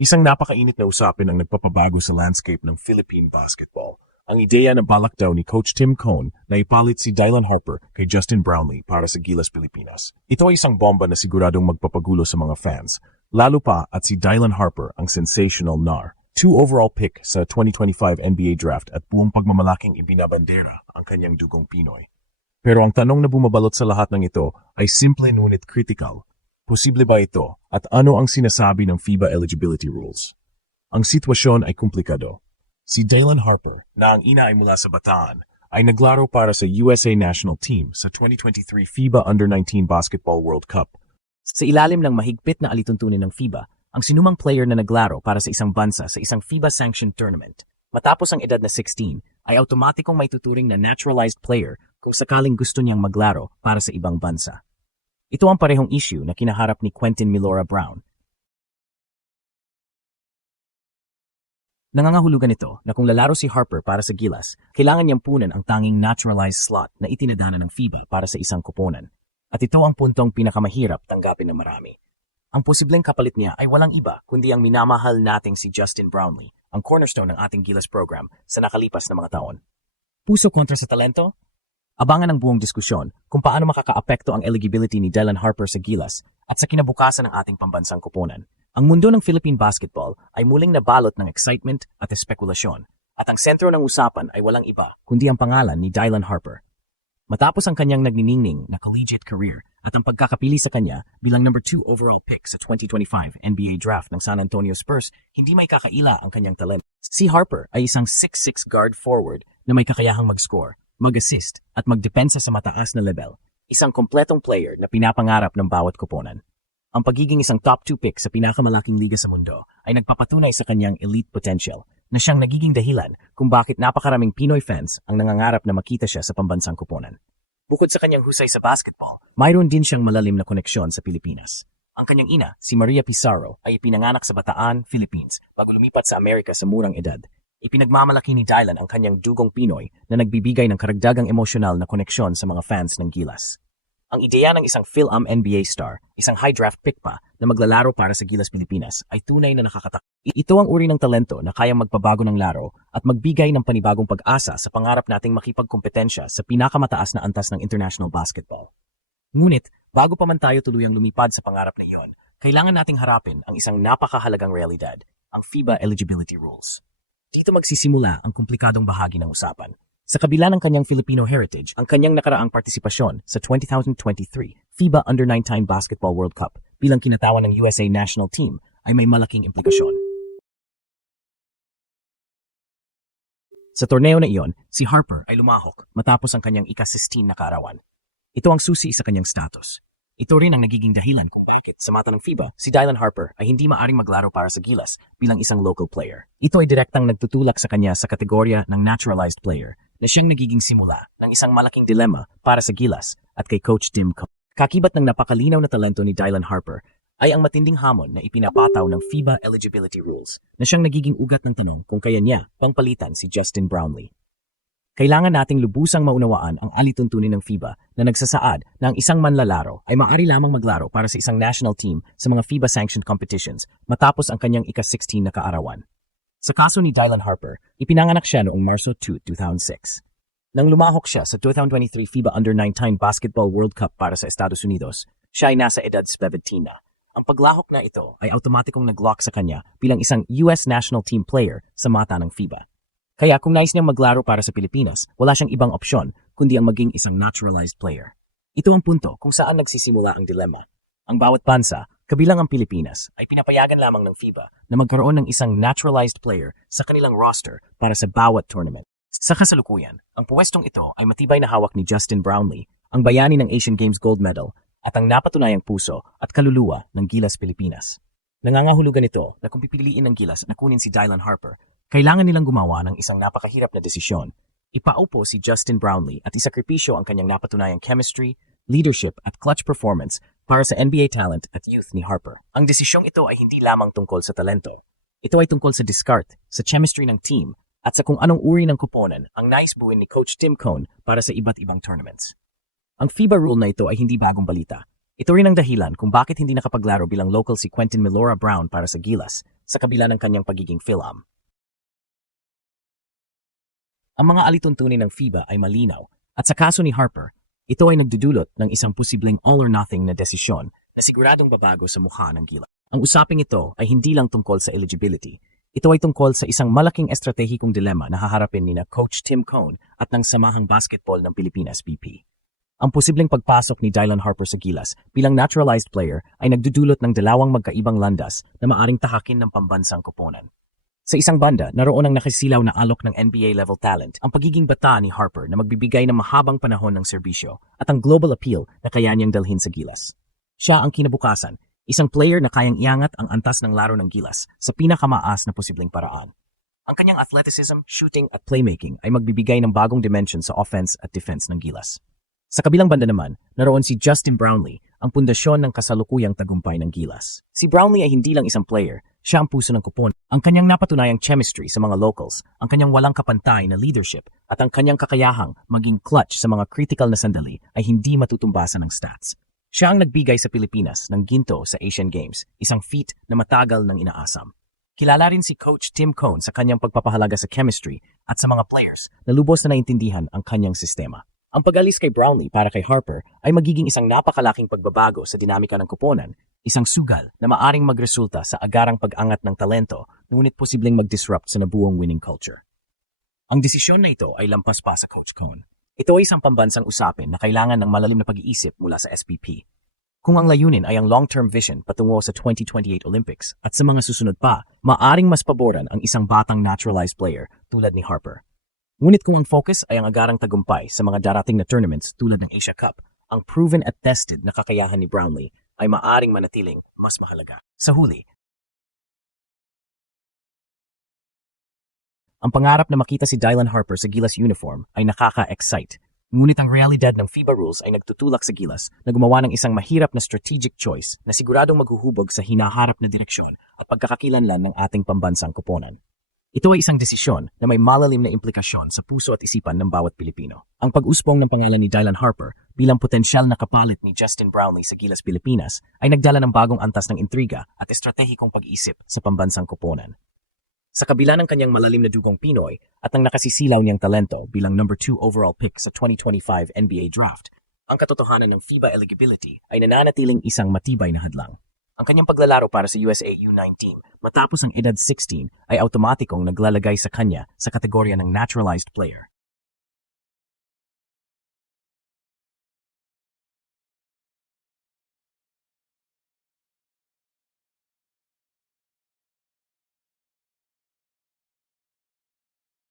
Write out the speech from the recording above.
Isang napakainit na usapin ang nagpapabago sa landscape ng Philippine basketball. Ang ideya na balak daw ni Coach Tim Cone na ipalit si Dylan Harper kay Justin Brownlee para sa Gilas Pilipinas. Ito ay isang bomba na siguradong magpapagulo sa mga fans, lalo pa at si Dylan Harper ang sensational NAR. 2 overall pick sa 2025 NBA draft at buong pagmamalaking ibinabandera ang kanyang dugong Pinoy. Pero ang tanong na bumabalot sa lahat ng ito ay simple ngunit critical. Posible ba ito at ano ang sinasabi ng FIBA eligibility rules? Ang sitwasyon ay komplikado. Si Dylan Harper, na ang ina ay mula sa Bataan, ay naglaro para sa USA National Team sa 2023 FIBA Under-19 Basketball World Cup. Sa ilalim ng mahigpit na alituntunin ng FIBA, ang sinumang player na naglaro para sa isang bansa sa isang FIBA-sanctioned tournament, matapos ang edad na 16, ay automatikong may tuturing na naturalized player kung sakaling gusto niyang maglaro para sa ibang bansa. Ito ang parehong issue na kinaharap ni Quentin Milora Brown. Nangangahulugan ito na kung lalaro si Harper para sa Gilas, kailangan niyang punan ang tanging naturalized slot na itinadhana ng FIBA para sa isang koponan. At ito ang puntong pinakamahirap tanggapin ng marami. Ang posibleng kapalit niya ay walang iba kundi ang minamahal nating si Justin Brownlee, ang cornerstone ng ating Gilas program sa nakalipas na mga taon. Puso kontra sa talento? Abangan ang buong diskusyon kung paano makakaapekto ang eligibility ni Dylan Harper sa Gilas at sa kinabukasan ng ating pambansang koponan. Ang mundo ng Philippine basketball ay muling nabalot ng excitement at espekulasyon at ang sentro ng usapan ay walang iba kundi ang pangalan ni Dylan Harper. Matapos ang kanyang nagniningning na collegiate career at ang pagkakapili sa kanya bilang number 2 overall pick sa 2025 NBA draft ng San Antonio Spurs, hindi may kakaila ang kanyang talent. Si Harper ay isang 6'6 guard forward na may kakayahang mag-score, mag-assist at magdepensa sa mataas na level. Isang kompletong player na pinapangarap ng bawat koponan. Ang pagiging isang top 2 pick sa pinakamalaking liga sa mundo ay nagpapatunay sa kanyang elite potential na siyang nagiging dahilan kung bakit napakaraming Pinoy fans ang nangangarap na makita siya sa pambansang koponan. Bukod sa kanyang husay sa basketball, mayroon din siyang malalim na koneksyon sa Pilipinas. Ang kanyang ina, si Maria Pizarro, ay ipinanganak sa Bataan, Philippines bago lumipat sa Amerika sa murang edad. Ipinagmamalaki ni Dylan ang kanyang dugong Pinoy na nagbibigay ng karagdagang emosyonal na koneksyon sa mga fans ng Gilas. Ang ideya ng isang Phil-NBA star, isang high draft pick pa na maglalaro para sa Gilas Pilipinas ay tunay na nakakatakot. Ito ang uri ng talento na kayang magpabago ng laro at magbigay ng panibagong pag-asa sa pangarap nating makipagkompetensya sa pinakamataas na antas ng international basketball. Ngunit, bago pa man tayo tuluyang lumipad sa pangarap na iyon, kailangan nating harapin ang isang napakahalagang realidad, ang FIBA eligibility rules. Dito magsisimula ang komplikadong bahagi ng usapan. Sa kabila ng kanyang Filipino heritage, ang kanyang nakaraang partisipasyon sa 2023 FIBA Under-19 Basketball World Cup bilang kinatawan ng USA National Team ay may malaking implikasyon. Sa torneo na iyon, si Harper ay lumahok matapos ang kanyang ika-16 na kaarawan. Ito ang susi sa kanyang status. Ito rin ang nagiging dahilan kung bakit sa mata ng FIBA, si Dylan Harper ay hindi maaring maglaro para sa Gilas bilang isang local player. Ito ay direktang nagtutulak sa kanya sa kategorya ng naturalized player na siyang nagiging simula ng isang malaking dilema para sa Gilas at kay Coach Tim Cone. Kakibat ng napakalinaw na talento ni Dylan Harper ay ang matinding hamon na ipinapataw ng FIBA eligibility rules na siyang nagiging ugat ng tanong kung kaya niya pangpalitan si Justin Brownlee. Kailangan nating lubusang maunawaan ang alituntunin ng FIBA na nagsasaad na ang isang manlalaro ay maaari lamang maglaro para sa isang national team sa mga FIBA-sanctioned competitions matapos ang kanyang ika-16 na kaarawan. Sa kaso ni Dylan Harper, ipinanganak siya noong Marso 2, 2006. Nang lumahok siya sa 2023 FIBA Under-19 Basketball World Cup para sa Estados Unidos, siya ay nasa edad 17 na. Ang paglahok na ito ay automatikong nag-lock sa kanya bilang isang US national team player sa mata ng FIBA. Kaya kung nais niyang maglaro para sa Pilipinas, wala siyang ibang opsyon kundi ang maging isang naturalized player. Ito ang punto kung saan nagsisimula ang dilema. Ang bawat bansa, kabilang ang Pilipinas, ay pinapayagan lamang ng FIBA na magkaroon ng isang naturalized player sa kanilang roster para sa bawat tournament. Sa kasalukuyan, ang puwestong ito ay matibay na hawak ni Justin Brownlee, ang bayani ng Asian Games gold medal at ang napatunayang puso at kaluluwa ng Gilas Pilipinas. Nangangahulugan ito na kung pipiliin ng Gilas na kunin si Dylan Harper, kailangan nilang gumawa ng isang napakahirap na desisyon. Ipaupo si Justin Brownlee at isakripisyo ang kanyang napatunayang chemistry, leadership at clutch performance para sa NBA talent at youth ni Harper. Ang desisyong ito ay hindi lamang tungkol sa talento. Ito ay tungkol sa discard, sa chemistry ng team, at sa kung anong uri ng kuponan ang nais buuin ni Coach Tim Cone para sa iba't ibang tournaments. Ang FIBA rule na ito ay hindi bagong balita. Ito rin ang dahilan kung bakit hindi nakapaglaro bilang local si Quentin Milora Brown para sa Gilas sa kabila ng kanyang pagiging film. Ang mga alituntunin ng FIBA ay malinaw at sa kaso ni Harper, ito ay nagdudulot ng isang posibleng all-or-nothing na desisyon na siguradong babago sa mukha ng Gilas. Ang usaping ito ay hindi lang tungkol sa eligibility. Ito ay tungkol sa isang malaking estratehikong dilema na haharapin ni na Coach Tim Cone at ng Samahang Basketball ng Pilipinas BP. Ang posibleng pagpasok ni Dylan Harper sa Gilas bilang naturalized player ay nagdudulot ng dalawang magkaibang landas na maaring tahakin ng pambansang koponan. Sa isang banda, naroon ang nakisilaw na alok ng NBA-level talent, ang pagiging bata ni Harper na magbibigay ng mahabang panahon ng serbisyo at ang global appeal na kaya niyang dalhin sa Gilas. Siya ang kinabukasan, isang player na kayang iangat ang antas ng laro ng Gilas sa pinakamaas na posibleng paraan. Ang kanyang athleticism, shooting at playmaking ay magbibigay ng bagong dimension sa offense at defense ng Gilas. Sa kabilang banda naman, naroon si Justin Brownlee, ang pundasyon ng kasalukuyang tagumpay ng Gilas. Si Brownlee ay hindi lang isang player, siya ang puso ng kupon. Ang kanyang napatunayang chemistry sa mga locals, ang kanyang walang kapantay na leadership, at ang kanyang kakayahang maging clutch sa mga critical na sandali ay hindi matutumbasan ng stats. Siya ang nagbigay sa Pilipinas ng ginto sa Asian Games, isang feat na matagal nang inaasam. Kilala rin si Coach Tim Cone sa kanyang pagpapahalaga sa chemistry at sa mga players na lubos na naintindihan ang kanyang sistema. Ang pag-alis kay Brownlee para kay Harper ay magiging isang napakalaking pagbabago sa dinamika ng koponan, isang sugal na maaring magresulta sa agarang pag-angat ng talento ngunit posibleng mag-disrupt sa nabuong winning culture. Ang desisyon na ito ay lampas pa sa Coach Cone. Ito ay isang pambansang usapin na kailangan ng malalim na pag-iisip mula sa SBP. Kung ang layunin ay ang long-term vision patungo sa 2028 Olympics at sa mga susunod pa, maaring mas paboran ang isang batang naturalized player tulad ni Harper. Ngunit kung ang focus ay ang agarang tagumpay sa mga darating na tournaments tulad ng Asia Cup, ang proven at tested na kakayahan ni Brownlee ay maaring manatiling mas mahalaga. Sa huli, ang pangarap na makita si Dylan Harper sa Gilas uniform ay nakaka-excite. Ngunit ang realidad ng FIBA rules ay nagtutulak sa Gilas na gumawa ng isang mahirap na strategic choice na siguradong maghuhubog sa hinaharap na direksyon at pagkakakilanlan ng ating pambansang koponan. Ito ay isang desisyon na may malalim na implikasyon sa puso at isipan ng bawat Pilipino. Ang pag-usbong ng pangalan ni Dylan Harper bilang potensyal na kapalit ni Justin Brownlee sa Gilas Pilipinas ay nagdala ng bagong antas ng intriga at estratehikong pag-isip sa pambansang koponan. Sa kabila ng kanyang malalim na dugong Pinoy at ang nakasisilaw niyang talento bilang number 2 overall pick sa 2025 NBA Draft, ang katotohanan ng FIBA eligibility ay nananatiling isang matibay na hadlang. Ang kanyang paglalaro para sa USA U9 team matapos ang edad 16 ay automatikong naglalagay sa kanya sa kategorya ng naturalized player.